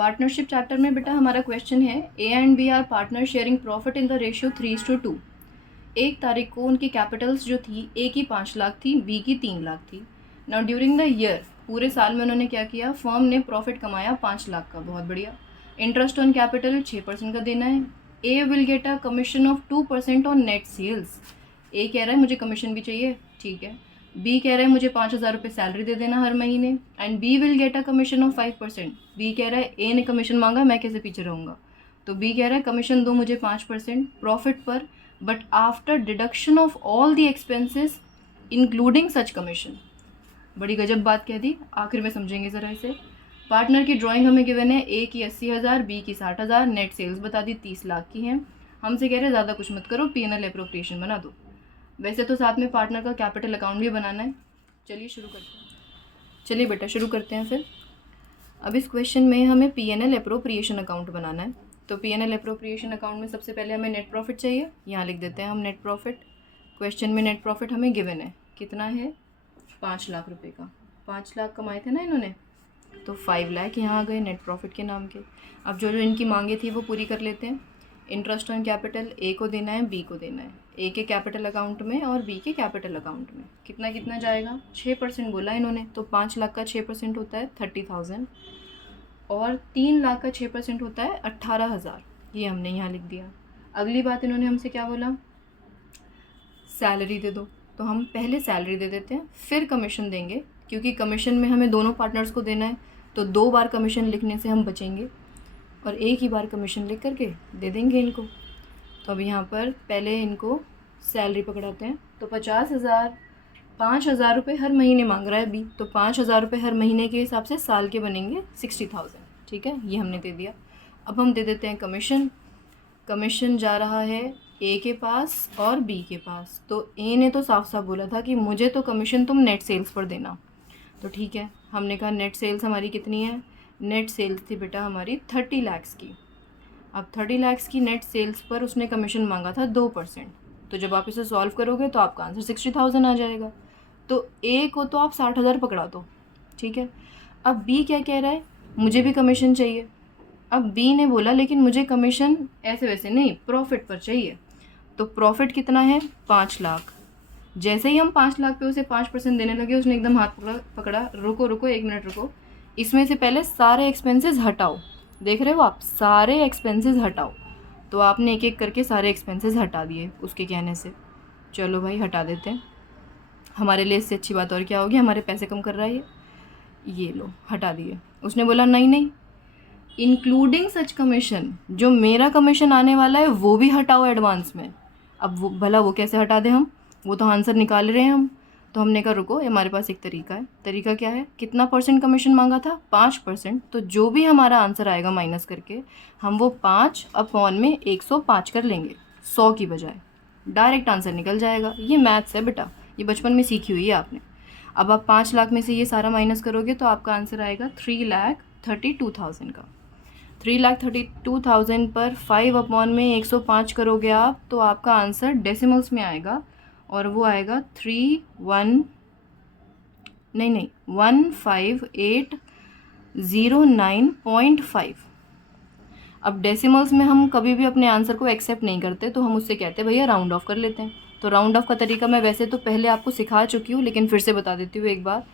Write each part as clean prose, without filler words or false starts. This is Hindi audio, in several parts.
पार्टनरशिप चैप्टर में बेटा हमारा क्वेश्चन है A and B are partner sharing profit in the ratio 3:2। 1 तारीख को उनकी कैपिटल्स जो थी, ए की 5 लाख थी, बी की 3 लाख थी। नाउ ड्यूरिंग द ईयर, पूरे साल में उन्होंने क्या किया, फर्म ने प्रॉफिट कमाया 5 लाख का, बहुत बढ़िया। इंटरेस्ट ऑन कैपिटल 6% का देना है। A will get a commission of 2% on net sales. A कह रहा है मुझे कमीशन भी चाहिए, ठीक है। बी कह रहा है मुझे 5,000 रुपये सैलरी दे देना हर महीने, and B will get a commission of 5%। B कह रहा है ए ने कमीशन मांगा, मैं कैसे पीछे रहूँगा, तो बी कह रहा है कमीशन दो मुझे 5% प्रॉफिट पर, but after deduction of all the expenses including such commission. बड़ी गजब बात कह दी, आखिर में समझेंगे ज़रा इसे। पार्टनर की ड्राइंग हमें गिवन है, ए की 80,000, बी की 60,000, नेट सेल्स बता दी 30 लाख की हैं। हमसे कह रहे हैं ज़्यादा कुछ मत करो, P&L एप्रोप्रिएशन बना दो। वैसे तो साथ में पार्टनर का कैपिटल अकाउंट भी बनाना है। चलिए शुरू करते हैं। चलिए बेटा शुरू करते हैं फिर। अब इस क्वेश्चन में हमें P&L एप्रोप्रिएशन अकाउंट बनाना है। तो P&L एप्रोप्रिएशन अकाउंट में सबसे पहले हमें नेट प्रॉफिट चाहिए, यहाँ लिख देते हैं हम नेट प्रॉफिट। क्वेश्चन में नेट प्रॉफिट हमें गिवन है, कितना है, 5 लाख रुपए का। 5 लाख कमाए थे ना इन्होंने, तो 5 लाख यहाँ आ गए नेट प्रॉफिट के नाम के। अब जो जो इनकी मांगे थी वो पूरी कर लेते हैं। इंटरेस्ट ऑन कैपिटल ए को देना है, बी को देना है। ए के कैपिटल अकाउंट में और बी के कैपिटल अकाउंट में कितना कितना जाएगा, 6% बोला इन्होंने, तो 5 लाख का 6% होता है 30,000, और 3 लाख का 6% होता है 18,000। ये हमने यहाँ लिख दिया। अगली बात इन्होंने हमसे क्या बोला, सैलरी दे दो, तो हम पहले सैलरी दे देते हैं, फिर कमीशन देंगे, क्योंकि कमीशन में हमें दोनों पार्टनर्स को देना है, तो 2 बार कमीशन लिखने से हम बचेंगे और एक ही बार कमीशन लिख करके दे देंगे इनको। तो अब यहाँ पर पहले इनको सैलरी पकड़ाते हैं। तो 50,000, 5,000 रुपये हर महीने मांग रहा है बी, तो 5,000 रुपये हर महीने के हिसाब से साल के बनेंगे 60,000, ठीक है, ये हमने दे दिया। अब हम दे देते हैं कमीशन। कमीशन जा रहा है ए के पास और बी के पास। तो ए ने तो साफ साफ बोला था कि मुझे तो कमीशन तुम नेट सेल्स पर देना, तो ठीक है, हमने कहा नेट सेल्स हमारी कितनी है, नेट सेल्स थी बेटा हमारी 30 लाख्स की। अब 30 लाख्स की नेट सेल्स पर उसने कमीशन मांगा था 2%, तो जब आप इसे सॉल्व करोगे तो आपका आंसर 60,000 आ जाएगा। तो ए को तो आप 60,000 पकड़ा दो, ठीक है। अब बी क्या कह रहा है, मुझे भी कमीशन चाहिए। अब बी ने बोला लेकिन मुझे कमीशन ऐसे वैसे नहीं, प्रॉफिट पर चाहिए। तो प्रॉफिट कितना है, 5 लाख। जैसे ही हम 5 लाख पे उसे 5% देने लगे, उसने एकदम हाथ पकड़ा, रुको रुको 1 मिनट रुको, इसमें से पहले सारे एक्सपेंसेस हटाओ। देख रहे हो आप, सारे एक्सपेंसेस हटाओ। तो आपने एक एक करके सारे एक्सपेंसेस हटा दिए उसके कहने से। चलो भाई हटा देते हैं, हमारे लिए इससे अच्छी बात और क्या होगी, हमारे पैसे कम कर रहा है ये लो हटा दिए। उसने बोला नहीं नहीं, इंक्लूडिंग सच कमीशन, जो मेरा कमीशन आने वाला है वो भी हटाओ एडवांस में। अब वो भला वो कैसे हटा दें हम, वो तो आंसर निकाल रहे हैं हम। तो हमने कहा रुको, हमारे पास एक तरीका है। तरीका क्या है, कितना % कमीशन मांगा था, 5%। तो जो भी हमारा आंसर आएगा माइनस करके, हम वो 5/105 कर लेंगे, 100 की बजाय। डायरेक्ट आंसर निकल जाएगा। ये मैथ्स है बेटा, ये बचपन में सीखी हुई है आपने। अब आप 5 लाख में से ये सारा माइनस करोगे तो आपका आंसर आएगा 3,32,000 का। 3,32,000 पर 5/105 करोगे आप, तो आपका आंसर डेसिमल्स में आएगा, और वो आएगा 15809.5। अब डेसिमल्स में हम कभी भी अपने आंसर को एक्सेप्ट नहीं करते, तो हम उससे कहते हैं भैया राउंड ऑफ कर लेते हैं। तो राउंड ऑफ का तरीका मैं वैसे तो पहले आपको सिखा चुकी हूँ, लेकिन फिर से बता देती हूँ एक बार।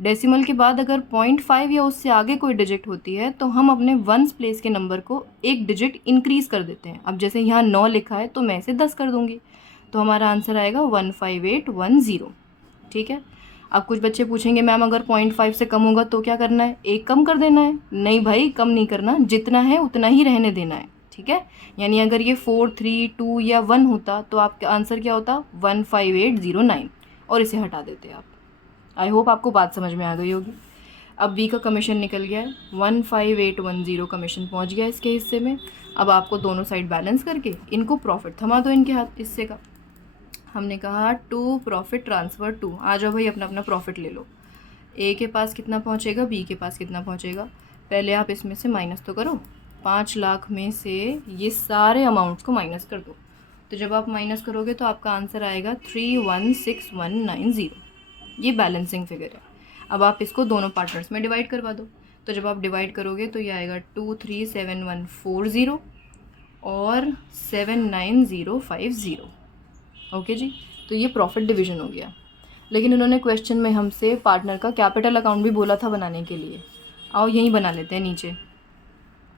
डेसिमल के बाद अगर 0.5 या उससे आगे कोई डिजिट होती है, तो हम अपने वंस प्लेस के नंबर को एक डिजिट इंक्रीज़ कर देते हैं। अब जैसे यहाँ 9 लिखा है, तो मैं इसे 10 कर दूँगी, तो हमारा आंसर आएगा 15810, ठीक है। अब कुछ बच्चे पूछेंगे मैम अगर 0.5 से कम होगा तो क्या करना है, एक कम कर देना है। नहीं भाई, कम नहीं करना, जितना है उतना ही रहने देना है, ठीक है। यानी अगर ये 4, 3, 2 या 1 होता तो आपका आंसर क्या होता, 15809, और इसे हटा देते आप। आई होप आपको बात समझ में आ गई होगी। अब बी का कमीशन निकल गया है, 15810 कमीशन पहुंच गया इसके हिस्से में। अब आपको दोनों साइड बैलेंस करके इनको प्रॉफिट थमा दो इनके हाथ हिस्से का। हमने कहा टू प्रॉफिट ट्रांसफ़र टू, आ जाओ भाई अपना अपना प्रॉफिट ले लो। ए के पास कितना पहुंचेगा, बी के पास कितना पहुंचेगा, पहले आप इसमें से माइनस तो करो। 5 लाख में से ये सारे अमाउंट्स को माइनस कर दो। तो जब आप माइनस करोगे तो आपका आंसर आएगा 3,16190। ये बैलेंसिंग फिगर है। अब आप इसको दोनों पार्टनर्स में डिवाइड करवा दो। तो जब आप डिवाइड करोगे तो ये आएगा 237140 और 79050। ओके जी, तो ये प्रॉफिट डिवीज़न हो गया। लेकिन उन्होंने क्वेश्चन में हमसे पार्टनर का कैपिटल अकाउंट भी बोला था बनाने के लिए। आओ यहीं बना लेते हैं नीचे,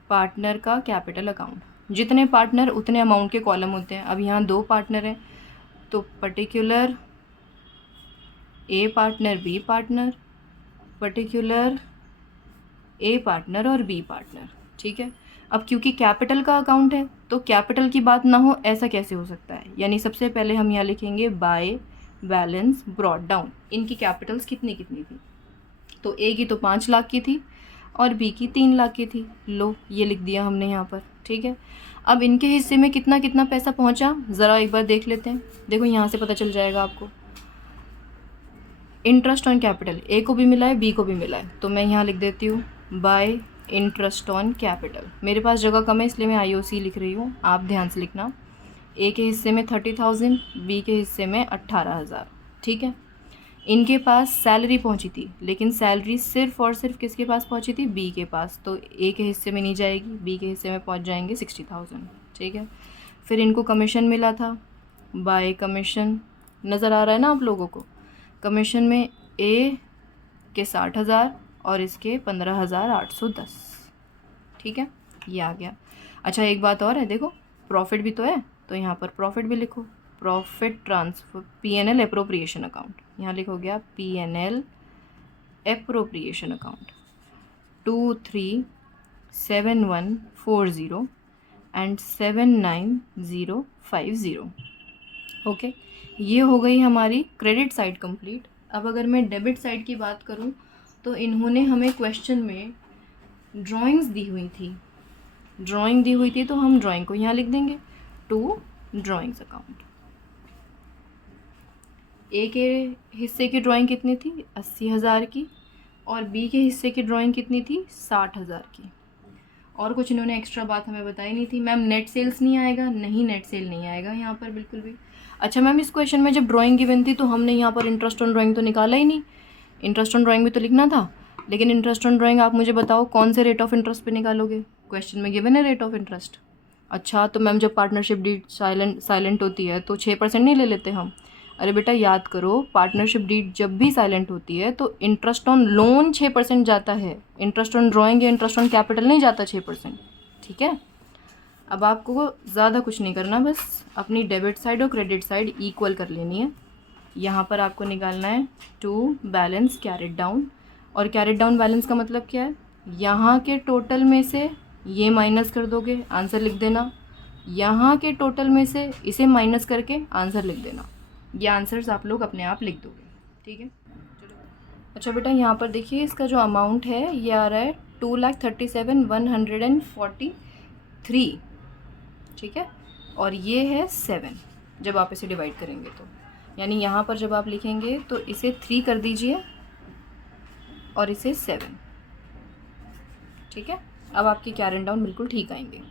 पार्टनर का कैपिटल अकाउंट। जितने पार्टनर उतने अमाउंट के कॉलम होते हैं। अब यहाँ 2 पार्टनर हैं तो पर्टिकुलर ए पार्टनर, बी पार्टनर, पर्टिकुलर ए पार्टनर और बी पार्टनर। ठीक है, अब क्योंकि कैपिटल का अकाउंट है तो कैपिटल की बात ना हो ऐसा कैसे हो सकता है। यानी सबसे पहले हम यहाँ लिखेंगे बाय बैलेंस ब्रॉट डाउन। इनकी कैपिटल्स कितनी कितनी थी, तो ए की तो 5 लाख की थी और बी की 3 लाख की थी। लो ये लिख दिया हमने यहाँ पर। ठीक है, अब इनके हिस्से में कितना कितना पैसा पहुँचा ज़रा एक बार देख लेते हैं। देखो यहाँ से पता चल जाएगा आपको। इंटरेस्ट ऑन कैपिटल ए को भी मिला है, बी को भी मिला है, तो मैं यहाँ लिख देती हूँ बाय इंटरेस्ट ऑन कैपिटल। मेरे पास जगह कम है इसलिए मैं IOC लिख रही हूँ, आप ध्यान से लिखना। ए के हिस्से में 30,000, बी के हिस्से में 18,000। ठीक है, इनके पास सैलरी पहुंची थी, लेकिन सैलरी सिर्फ और सिर्फ किसके पास पहुंची थी, बी के पास, तो ए के हिस्से में नहीं जाएगी, बी के हिस्से में पहुंच जाएंगे 60,000। ठीक है, फिर इनको कमीशन मिला था, बाय कमीशन नज़र आ रहा है ना आप लोगों को। कमीशन में ए के 60,000 और इसके 15,810। ठीक है, ये आ गया। अच्छा एक बात और है, देखो प्रॉफिट भी तो है, तो यहाँ पर प्रॉफिट भी लिखो, profit transfer PNL appropriation account. यहाँ लिखो गया PNL appropriation account 237140 and 79050। Okay, ये हो गई हमारी क्रेडिट साइड कंप्लीट। अब अगर मैं डेबिट साइड की बात करूँ तो इन्होंने हमें क्वेश्चन में ड्राइंग्स दी हुई थी। ड्राइंग दी हुई थी तो हम ड्राइंग को यहाँ लिख देंगे टू ड्राइंग्स अकाउंट। ए के हिस्से की ड्राइंग कितनी थी, 80,000 की, और बी के हिस्से की ड्राइंग कितनी थी, 60,000 की। और कुछ इन्होंने एक्स्ट्रा बात हमें बताई नहीं थी। मैम नेट सेल्स नहीं आएगा, नहीं नेट सेल नहीं आएगा यहाँ पर बिल्कुल भी। अच्छा मैम इस क्वेश्चन में जब ड्राइंग गिवन थी तो हमने यहाँ पर इंटरेस्ट ऑन ड्राइंग तो निकाला ही नहीं, इंटरेस्ट ऑन ड्राइंग भी तो लिखना था। लेकिन इंटरेस्ट ऑन ड्राइंग आप मुझे बताओ कौन से रेट ऑफ इंटरेस्ट पे निकालोगे, क्वेश्चन में गिवन है रेट ऑफ इंटरेस्ट। अच्छा तो मैम जब पार्टनरशिप डीड साइलेंट होती है तो 6% नहीं ले लेते हम। अरे बेटा याद करो, पार्टनरशिप डीड जब भी साइलेंट होती है तो इंटरेस्ट ऑन लोन 6% जाता है, इंटरेस्ट ऑन ड्राइंग या इंटरेस्ट ऑन कैपिटल नहीं जाता 6%। ठीक है, अब आपको ज़्यादा कुछ नहीं करना, बस अपनी डेबिट साइड और क्रेडिट साइड इक्वल कर लेनी है। यहाँ पर आपको निकालना है टू बैलेंस कैरिड डाउन। और कैरिड डाउन बैलेंस का मतलब क्या है, यहाँ के टोटल में से ये माइनस कर दोगे, आंसर लिख देना। यहाँ के टोटल में से इसे माइनस करके आंसर लिख देना। ये आंसर्स आप लोग अपने आप लिख दोगे। ठीक है, चलो। अच्छा बेटा यहाँ पर देखिए इसका जो अमाउंट है ये आ रहा है 2,37,143। ठीक है, और ये है 7 जब आप इसे डिवाइड करेंगे तो, यानी यहाँ पर जब आप लिखेंगे तो इसे 3 कर दीजिए और इसे 7। ठीक है, अब आपके कैरिड डाउन बिल्कुल ठीक आएंगे।